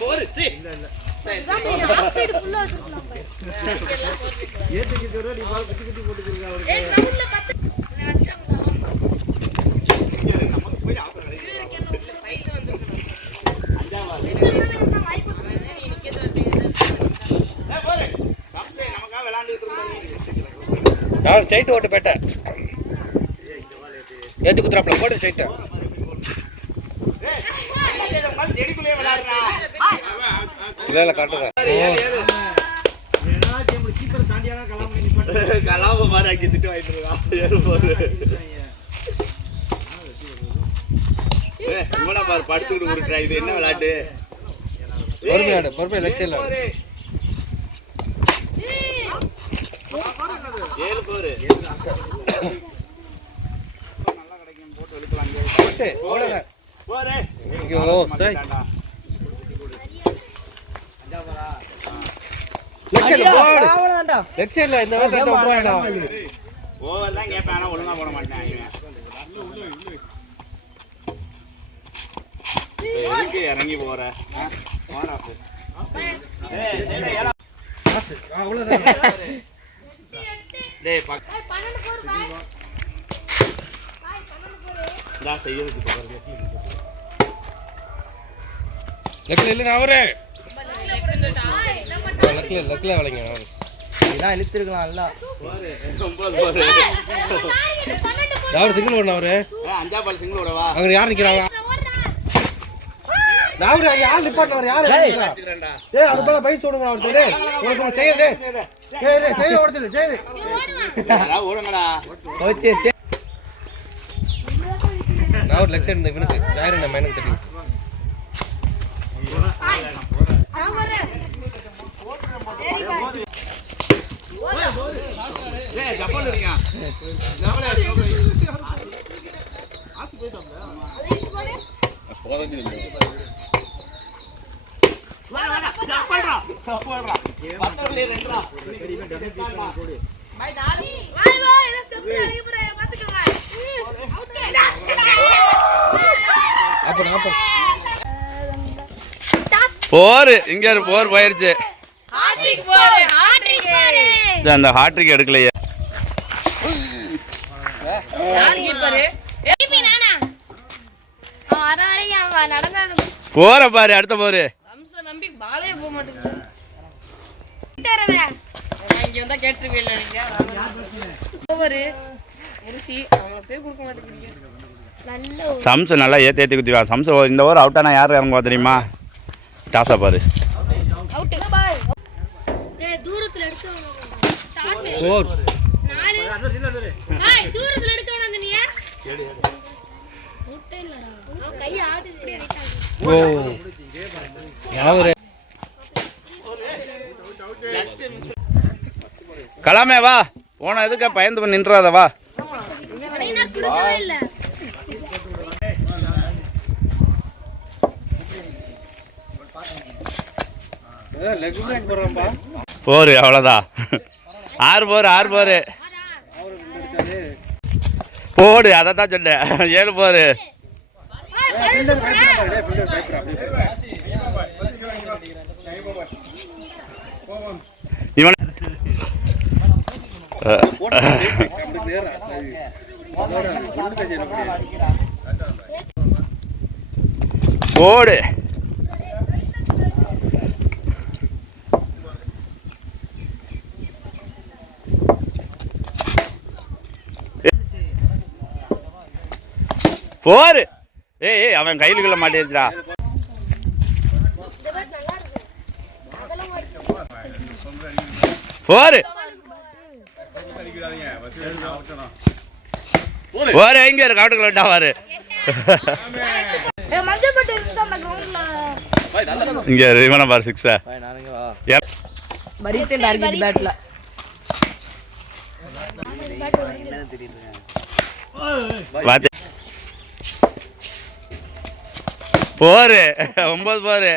Bore C ஃபுல்லா வச்சிருக்கலாம் ஏத்துக்கு சொல்ற நீ பால் குத்தி குத்தி போட்டுக்கிறீங்க அவருக்கு நான் ஸ்ட்ரைட் ஓட்டு பேட்டேன் ஏத்து குத்துறாப்ல போடு ஸ்ட்ரைட் செடிக்குள்ளே விளையாடுறா இல்ல இல்ல காட்டுறேன். கலாம மாதிரி ஆக்கி திட்டு வாங்கிட்டு இருக்கான் போரு படுத்துக்கிட்டு கொடுக்குறா இது என்ன விளையாட்டு? பொறுமையாடு பொறுமையா லெக் சைடில் ஏழு போரு நல்லா கிடைக்கும் போட்டு வெளுக்கலாம் போட்டு அவ்வளோதான் போரு. ஐயோ சரி லெக் சைடில் இந்த ஓவர் தான் கேட்பேன் ஆனா ஒழுங்கா போட மாட்டேன் எதுக்கு இறங்கி போற. அவ்வளோதான் டேய், பக்க- ஏய் 12 போர் பாய் பாய் 12 போர் இந்தா செய்யறதுக்கு பாரு. லெக்கில் இல்லைங்க அவரு. லெக்கில் லெக்கில் வளைங்க அவரு இதெல்லாம் 12 போர் அவர் சிங்கிள் பண்ண அவரு அஞ்சா பால் சிங்கிள் விடவா அங்க யார் நிக்கிறாங்க ஓடுறா நான் யார். ஏய் அது போல பைக் டேய். உங்களுக்கு ஒண்ணு செய்யுது டேய். டேய் செய்ய ஓடுது டேய். யாரா ஓடுங்கடா ஓச்சே சே நான் ஒரு லெக் சைடு இவனுக்கு ஜாயிரம் நம்ம எனக்கு தெரியும்? நான் இருக்கான். போர் இங்க போர் போயிருச்சு அந்த ஹாட்ரிக் எடுக்கலையே. போற பாரு அடுத்த போரு. நம்பி பாலே போக மாட்டேங்குது. மாட்டேங்கிறீங்க. நல்ல சம்ஸ் நல்லா ஏற்றி ஏற்றி குத்திவா சம்ஸ் இந்த ஓவர் அவுட் ஆனால் யார் இறங்குவா தெரியுமா? டாஸா பாரு அவுட் பாய் டேய் தூரத்துல எடுக்க வேணாம் டாஸ் போர் நாலு பாய் தூரத்துல எடுக்க வேணாம் நீ முட்டை இல்லடா அவன் கை ஆடுது இப்படி அடிக்காது ஓ யாவரு கலாமே வா. போன எதுக்கு? பயந்து நின்றாத வா. போரு அவ்வளோதான் ஆறு போரு ஆறு போர். போடு அதை தான் சொன்னேன். ஏழு போர். இவன் போடு. போரு. ஏய் ஏய் அவன் கையிலுக்குள்ள மாட்டிருச்சுடா. போரு. போரு. எங்க இருக்கு? காட்டுக்குள்ள விட்டா பாரு. ஏ மஞ்சள் பட்டு இருந்தா அந்த கிரவுண்ட்ல இங்க இவனை பாரு சிக்ஸா பேட்ல பாத்து போரு. ஒன்பது போரு.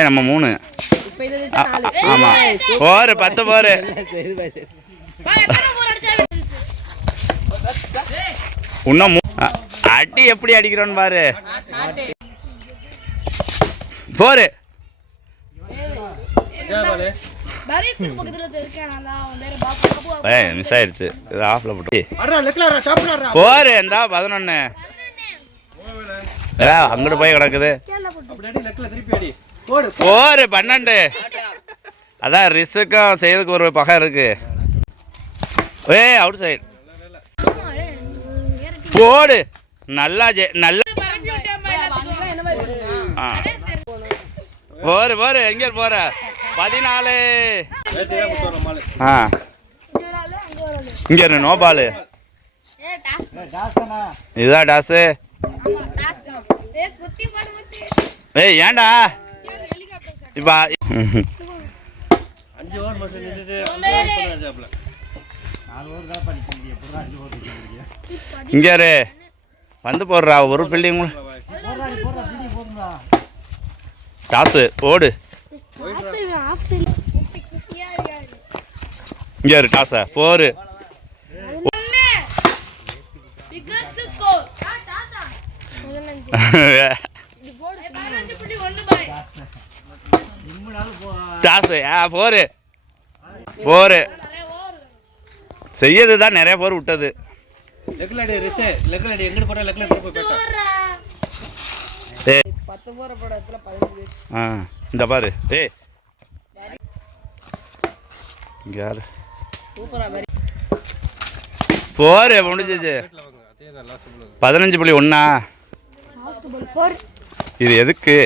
நம்ம மூணு. ஆமா. போரு பத்து போரு. இன்னும் அடி எப்படி அடிக்கிறோன்னு பாரு. போரு. மிஸ் ஆயிடுச்சு ஆஃப்ல போட்டு. போரு இந்தா பதினொன்று ஏ அங்கிட்டு போய் கிடக்குது. போரு பன்னெண்டு. அதான் ரிஸ்க்கும் செய்யறதுக்கு ஒரு பகை இருக்கு. ஏய் அவுட் சைடு போடு. நல்லா ஜெ நல்லா. போரு போரு எங்க போற? பதினாலு. ஆ. இங்க நோ பாலு இதுதான் டாஸு. ஏய் ஏன்டா? இப்ப அஞ்சு ஓவர் மட்டும் நின்றுட்டு இங்க வந்து போடுறா ஒரு பில்டிங் டாஸு போடு இங்க டாஸ போரு. டாஸு ஆ போரு. போரு. செய்யறது தான் நிறைய போர் விட்டது. லெக்ல அடி ரிசே லெக்ல அடி எங்கிட்டு போற லெக்ல திருப்பி போயிட்டா ஏய் போற படத்துல ஆ இந்த பாரு. ஏய். இங்க யாரு? சூப்பரா போரு முடிஞ்சிச்சு. பதினஞ்சு புள்ளி ஒண்ணா இது எதுக்கு?